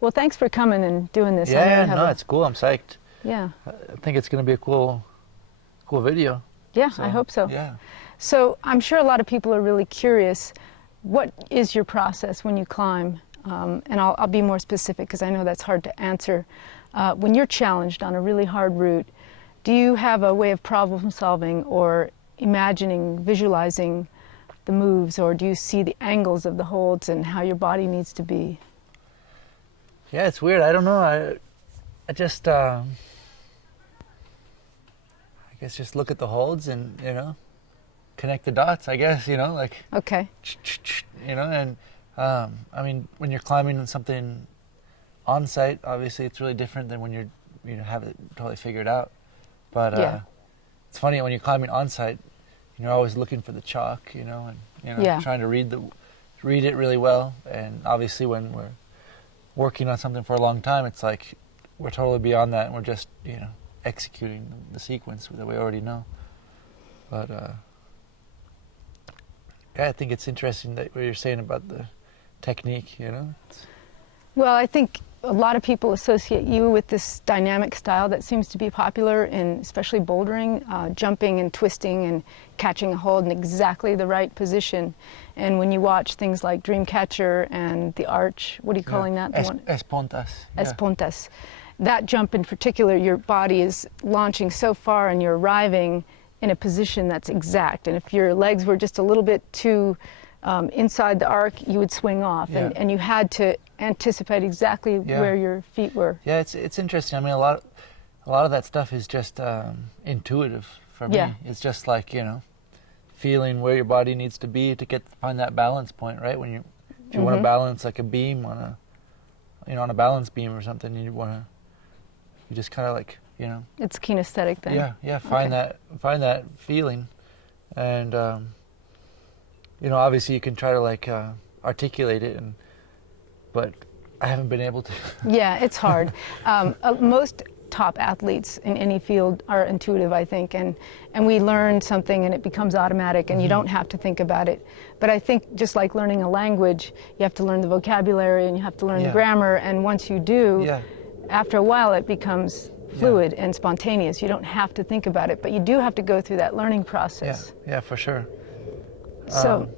Well, thanks for coming and doing this. Yeah, no, it's cool. I'm psyched. Yeah. I think it's going to be a cool video. Yeah, I hope so. Yeah. So I'm sure a lot of people are really curious. What is your process when you climb? And I'll be more specific because I know that's hard to answer. When you're challenged on a really hard route, do you have a way of problem solving or imagining, visualizing the moves, or do you see the angles of the holds and how your body needs to be? Yeah, it's weird. I don't know. I just, I guess just look at the holds and, connect the dots, I guess, like. Okay. And, I mean, when you're climbing something on site, obviously it's really different than when you have it totally figured out. But yeah. It's funny when you're climbing on site, you're always looking for the chalk, and yeah. trying to read it really well. And obviously when we're working on something for a long time, it's like we're totally beyond that, and we're just executing the sequence that we already know. But yeah, I think it's interesting that what you're saying about the technique. Well, I think a lot of people associate you with this dynamic style that seems to be popular in especially bouldering, jumping and twisting and catching a hold in exactly the right position. And when you watch things like Dreamcatcher and the arch, what are you calling that? Espontas. Espontas. That jump in particular, your body is launching so far and you're arriving in a position that's exact. And if your legs were just a little bit too inside the arc, you would swing off. Yeah. And you had to anticipate exactly where your feet were. Yeah, it's interesting. I mean, a lot of that stuff is just intuitive for me. Yeah. It's just like feeling where your body needs to be to find that balance point, right? When if you want to balance like a beam on a balance beam or something, you just kind of like It's a kinesthetic thing. Yeah. Find that feeling, and obviously you can try to like articulate it but I haven't been able to. Yeah, it's hard. Most top athletes in any field are intuitive, I think, and we learn something and it becomes automatic and you don't have to think about it. But I think just like learning a language, you have to learn the vocabulary and you have to learn the grammar, and once you do, after a while it becomes fluid and spontaneous. You don't have to think about it, but you do have to go through that learning process. Yeah, for sure. So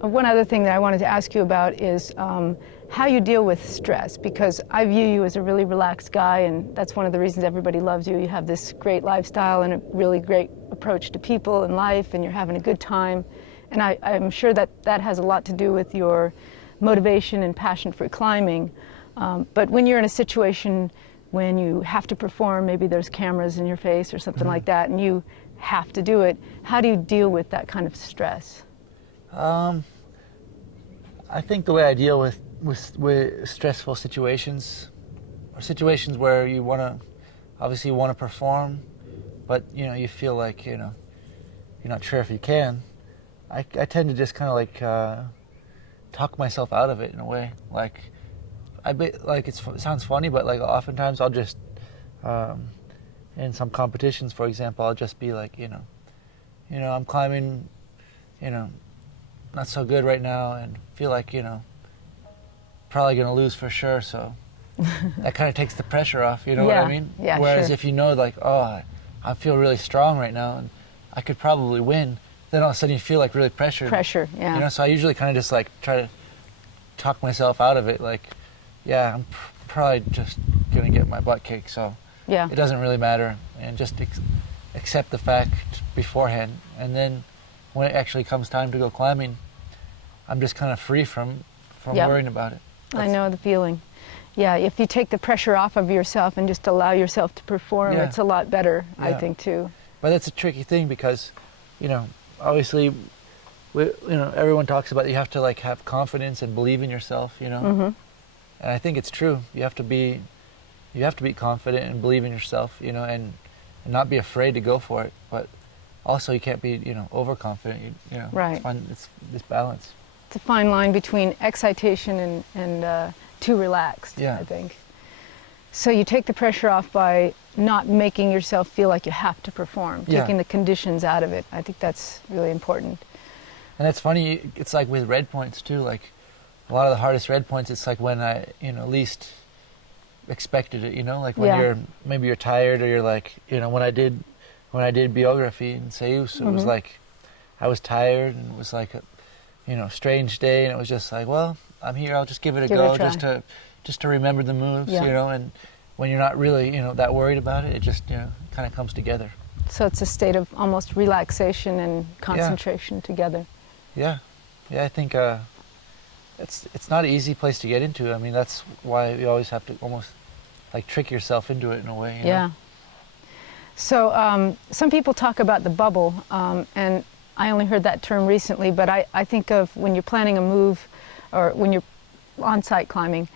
one other thing that I wanted to ask you about is how you deal with stress, because I view you as a really relaxed guy, and that's one of the reasons everybody loves you. You have this great lifestyle and a really great approach to people and life, and you're having a good time. And I'm sure that has a lot to do with your motivation and passion for climbing. But when you're in a situation when you have to perform, maybe there's cameras in your face or something like that, and you have to do it, how do you deal with that kind of stress? I think the way I deal with stressful situations, or situations where you obviously want to perform, but you feel like you're not sure if you can. I tend to just kind of like talk myself out of it in a way. Like it sounds funny, but like oftentimes I'll just in some competitions, for example, I'll just be like I'm climbing, not so good right now, and feel like probably gonna lose for sure, so that kind of takes the pressure off, what I mean? Yeah, whereas sure. if like, oh, I feel really strong right now and I could probably win, then all of a sudden you feel like really pressured. Yeah. So I usually kind of just like try to talk myself out of it, like, yeah, I'm probably just gonna get my butt kicked, so it doesn't really matter, and just accept the fact beforehand, and then when it actually comes time to go climbing, I'm just kind of free from worrying about it. I know the feeling. Yeah, if you take the pressure off of yourself and just allow yourself to perform, it's a lot better, I think, too. But that's a tricky thing because, obviously, everyone talks about you have to like have confidence and believe in yourself, And I think it's true. You have to be confident and believe in yourself, and not be afraid to go for it. But also, you can't be, overconfident. Right. It's this balance. It's a fine line between excitation and too relaxed, I think. So you take the pressure off by not making yourself feel like you have to perform, taking the conditions out of it. I think that's really important. And that's funny. It's like with red points too. Like a lot of the hardest red points, it's like when I, least expected it, you know, like when Yeah. maybe you're tired, or you're like, you know, when I did biography in Seus, it was like I was tired, and it was like a, you know, strange day, and it was just like, well, I'm here, I'll just give it a go, just to remember the moves, Yeah. you know, and when you're not really, you know, that worried about it, it just, you know, kind of comes together. So it's a state of almost relaxation and concentration together. Yeah, I think it's not an easy place to get into. I mean, that's why you always have to almost like trick yourself into it in a way. You Yeah. know? So some people talk about the bubble, and I only heard that term recently, but I think of when you're planning a move, or when you're on-site climbing,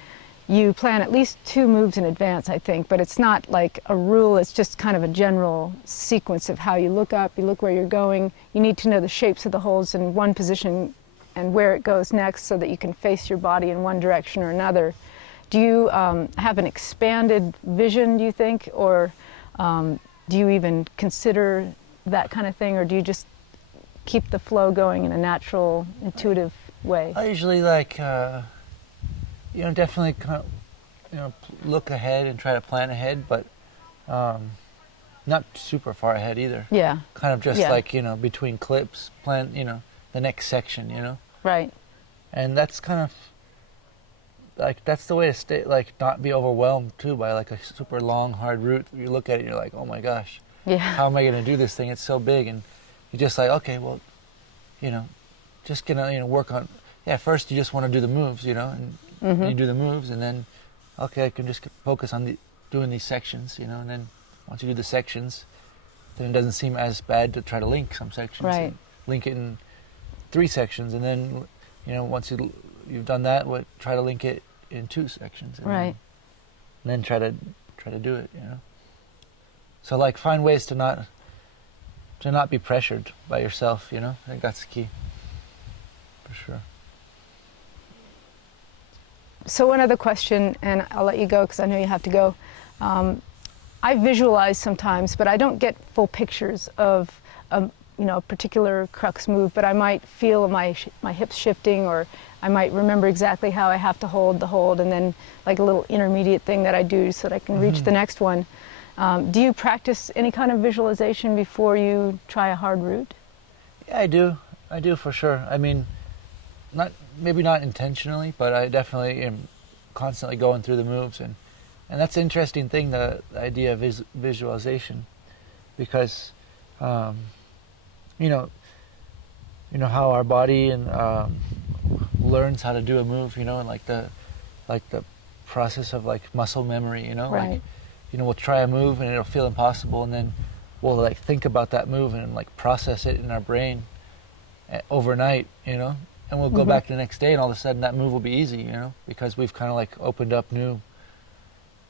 you plan at least 2 moves in advance, I think, but it's not like a rule, it's just kind of a general sequence of how you look up, you look where you're going, you need to know the shapes of the holds in one position and where it goes next so that you can face your body in one direction or another. Do you have an expanded vision, do you think, or do you even consider that kind of thing, or do you just keep the flow going in a natural, intuitive way? I usually like, you know, definitely kind of, you know, look ahead and try to plan ahead, but not super far ahead either. Yeah. Kind of just like, you know, between clips, plan, you know, the next section, you know. Right. And that's kind of like, that's the way to stay, like, not be overwhelmed too by like a super long, hard route. You look at it, you're like, oh my gosh, Yeah. how am I going to do this thing? It's so big. And you're just like, okay, well, you know, just gonna, you know, work on, first you just want to do the moves, you know, and you do the moves, and then, okay, I can just focus on doing these sections, you know, and then once you do the sections, then it doesn't seem as bad to try to link some sections. Right. And link it in 3 sections, and then, you know, once you've done that, try to link it in 2 sections. And Right. Then try to do it, you know. So like find ways to not be pressured by yourself, you know. I think that's the key, for sure. So one other question, and I'll let you go because I know you have to go. I visualize sometimes, but I don't get full pictures of you know, a particular crux move, but I might feel my hips shifting, or I might remember exactly how I have to hold the hold, and then like a little intermediate thing that I do so that I can reach the next one. Do you practice any kind of visualization before you try a hard route? Yeah, I do for sure. I mean, maybe not intentionally, but I definitely am constantly going through the moves, and that's an interesting thing, the idea of visualization, because you know how our body and learns how to do a move, you know, and like the process of like muscle memory, you know, Right. like, you know, we'll try a move and it'll feel impossible, and then we'll like think about that move and like process it in our brain overnight, you know, and we'll go back the next day and all of a sudden that move will be easy, you know, because we've kind of like opened up new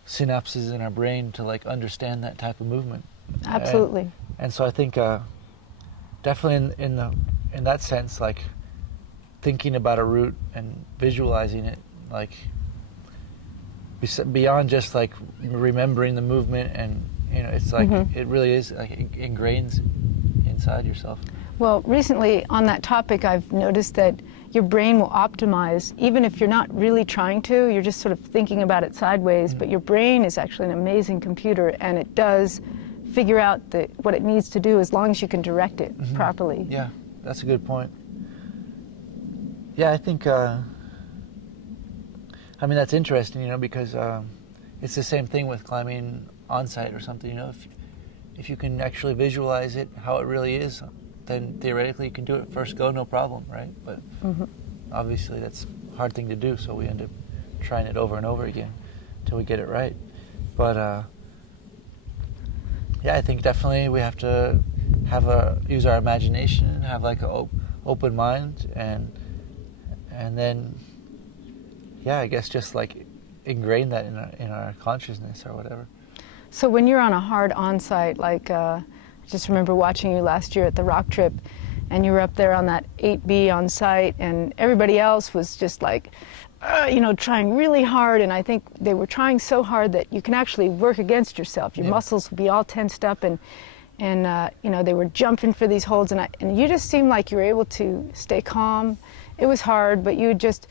synapses in our brain to like understand that type of movement. Absolutely. And so I think definitely in that sense, like thinking about a route and visualizing it, like beyond just like remembering the movement, and you know, it's like it really is like it ingrains inside yourself. Well, recently on that topic, I've noticed that your brain will optimize, even if you're not really trying to, you're just sort of thinking about it sideways, but your brain is actually an amazing computer, and it does figure out what it needs to do as long as you can direct it properly. Yeah, that's a good point. Yeah, I think, I mean, that's interesting, you know, because it's the same thing with climbing on site or something, you know, if you can actually visualize it, how it really is, then theoretically you can do it first go, no problem, right? But obviously that's a hard thing to do, so we end up trying it over and over again until we get it right. But yeah, I think definitely we have to use our imagination and have like an open mind, and then, yeah, I guess just like ingrain that in our consciousness or whatever. So when you're on a hard on-site, like I just remember watching you last year at the rock trip, and you were up there on that 8B on site, and everybody else was just like, you know, trying really hard, and I think they were trying so hard that you can actually work against yourself. Your muscles will be all tensed up, and you know, they were jumping for these holds, and you just seemed like you were able to stay calm. It was hard, but you would just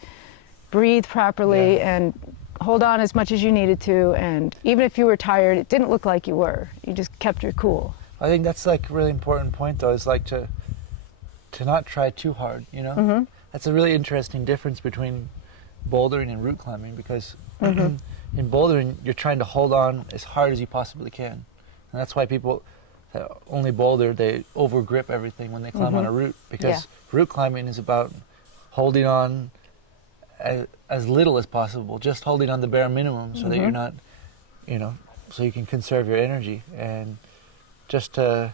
breathe properly and hold on as much as you needed to, and even if you were tired, it didn't look like you were. You just kept your cool. I think that's like a really important point, though, is like to not try too hard, you know? Mm-hmm. That's a really interesting difference between bouldering and route climbing, because Mm-hmm. in bouldering, you're trying to hold on as hard as you possibly can. And that's why people that only boulder, they over grip everything when they climb on a route, because route climbing is about holding on as little as possible, just holding on the bare minimum so that you're not, you know, so you can conserve your energy, and just to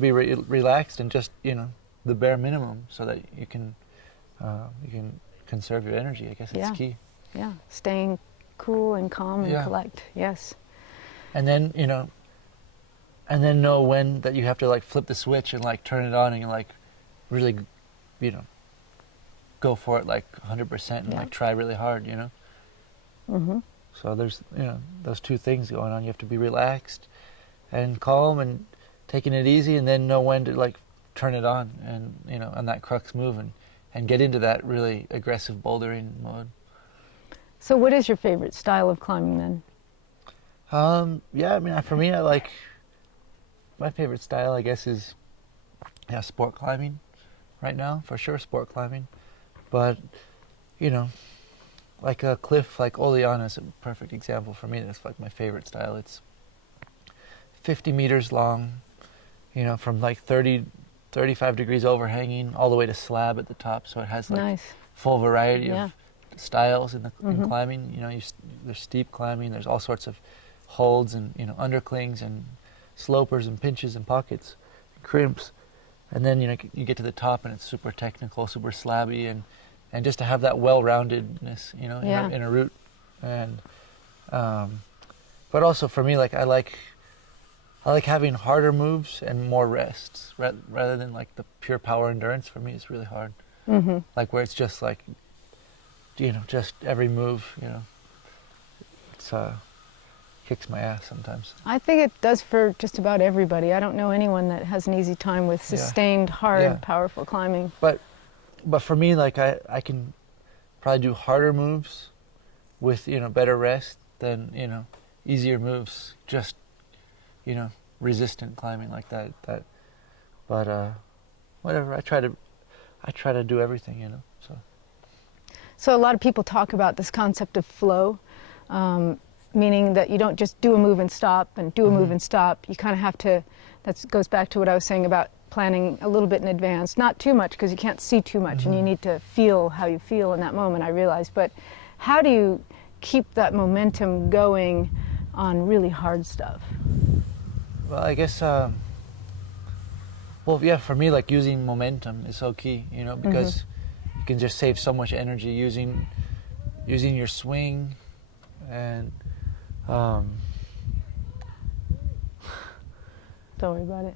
be relaxed and just, you know, the bare minimum so that you can conserve your energy. I guess it's key. Yeah, staying cool and calm and collect. Yes. And then, you know, know when that you have to like flip the switch and like turn it on and like really, you know, go for it like 100% and like try really hard, you know. Mm-hmm. So there's, you know, those two things going on. You have to be relaxed and calm and taking it easy, and then know when to like turn it on and, you know, on that crux move and get into that really aggressive bouldering mode. So what is your favorite style of climbing then? Yeah, I mean, for me, I like, my favorite style, I guess, is sport climbing right now, for sure, sport climbing. But, you know, like a cliff like Oleana is a perfect example for me. That's like my favorite style. It's 50 meters long, you know, from like 35 degrees overhanging all the way to slab at the top. So it has like full variety of styles in climbing. You know, there's steep climbing, there's all sorts of holds and, you know, underclings and slopers and pinches and pockets and crimps. And then, you know, you get to the top and it's super technical, super slabby, and just to have that well-roundedness, you know, in a route. And but also for me, like I like having harder moves and more rests rather than like the pure power endurance. For me, it's really hard. Mm-hmm. Like where it's just like, you know, just every move, you know, it's kicks my ass sometimes. I think it does for just about everybody. I don't know anyone that has an easy time with sustained, hard, powerful climbing. But for me, like I can probably do harder moves with, you know, better rest than, you know, easier moves, just, you know, resistant climbing like that. But whatever, I try to do everything, you know. So a lot of people talk about this concept of flow, meaning that you don't just do a move and stop and do a move and stop. You kind of have to, that goes back to what I was saying about planning a little bit in advance. Not too much, because you can't see too much and you need to feel how you feel in that moment, I realize. But how do you keep that momentum going on really hard stuff? Well, I guess, for me, like using momentum is so key, you know, because you can just save so much energy using your swing and don't worry about it.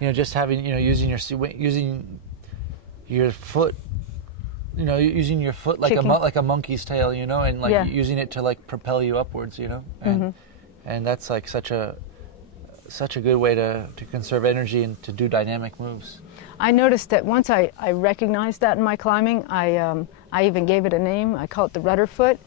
You know, just having, you know, using your foot, you know, using your foot like a monkey's tail, you know, and like using it to like propel you upwards, you know, and that's like such a good way to conserve energy and to do dynamic moves. I noticed that once I recognized that in my climbing, I even gave it a name. I call it the Rudder Foot,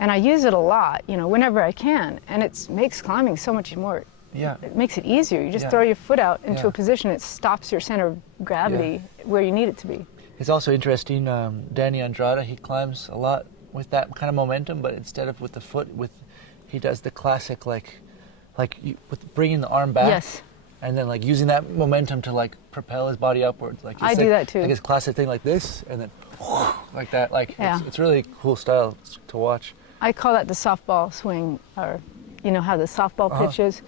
and I use it a lot, you know, whenever I can, and it makes climbing so much more. Yeah. It makes it easier. You just throw your foot out into a position. It stops your center of gravity where you need it to be. It's also interesting. Danny Andrade, he climbs a lot with that kind of momentum, but instead of with the foot, he does the classic with bringing the arm back. Yes. And then like using that momentum to like propel his body upwards. Like I do that too. Like his classic thing like this, and then like that. Like it's really cool style to watch. I call that the softball swing, or you know how the softball pitch is.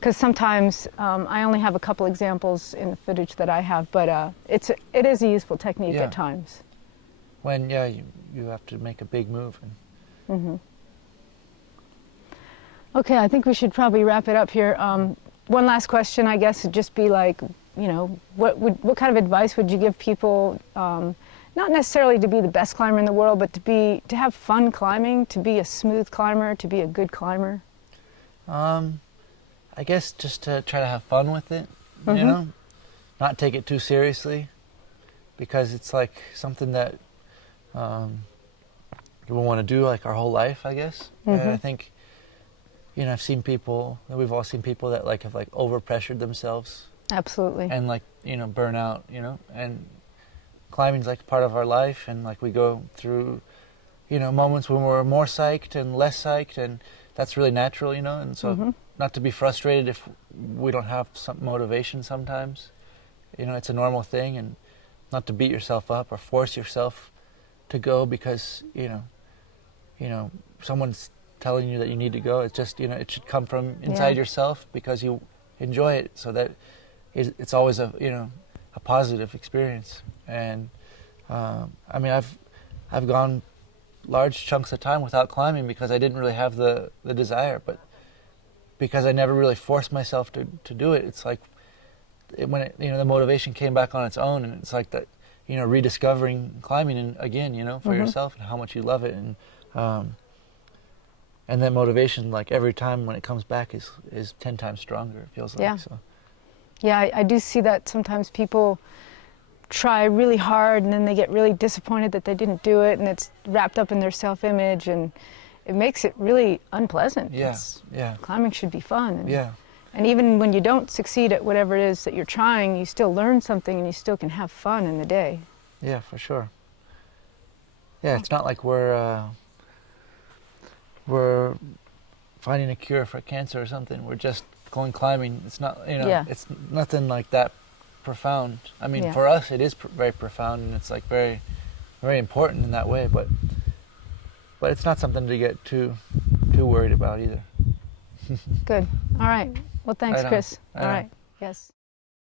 Because sometimes I only have a couple examples in the footage that I have, but it is a useful technique at times. When you have to make a big move. Okay, I think we should probably wrap it up here. One last question, I guess, would just be like, you know, what kind of advice would you give people? Not necessarily to be the best climber in the world, but to have fun climbing, to be a smooth climber, to be a good climber. I guess just to try to have fun with it, you know, not take it too seriously, because it's like something that we want to do like our whole life, I guess. And I think, you know, I've seen people, we've all seen people that like have like overpressured themselves. Absolutely. And like, you know, burn out, you know, and climbing's like part of our life, and like we go through, you know, moments when we're more psyched and less psyched, and that's really natural, you know, and so not to be frustrated if we don't have some motivation sometimes, you know, it's a normal thing, and not to beat yourself up or force yourself to go because, you know, someone's telling you that you need to go. It's just, you know, it should come from inside yourself because you enjoy it, so that it's always a, you know, a positive experience. And I mean, I've gone large chunks of time without climbing because I didn't really have the desire, but because I never really forced myself to do it, it's like when it, you know, the motivation came back on its own, and it's like that, you know, rediscovering climbing and again, you know, for yourself and how much you love it, and that motivation, like every time when it comes back, is 10 times stronger. It feels like. Yeah. So. Yeah, I do see that sometimes people try really hard and then they get really disappointed that they didn't do it, and it's wrapped up in their self-image, and it makes it really unpleasant. Yeah, Climbing should be fun. And, and even when you don't succeed at whatever it is that you're trying, you still learn something and you still can have fun in the day. Yeah, for sure. Yeah, it's not like we're finding a cure for cancer or something. We're just going climbing. It's not, you know, it's nothing like that profound. I mean, for us, it is very profound, and it's like very, very important in that way. But it's not something to get too worried about either. Good. All right. Well, thanks, Right on. Chris. Right All on. right. Yes.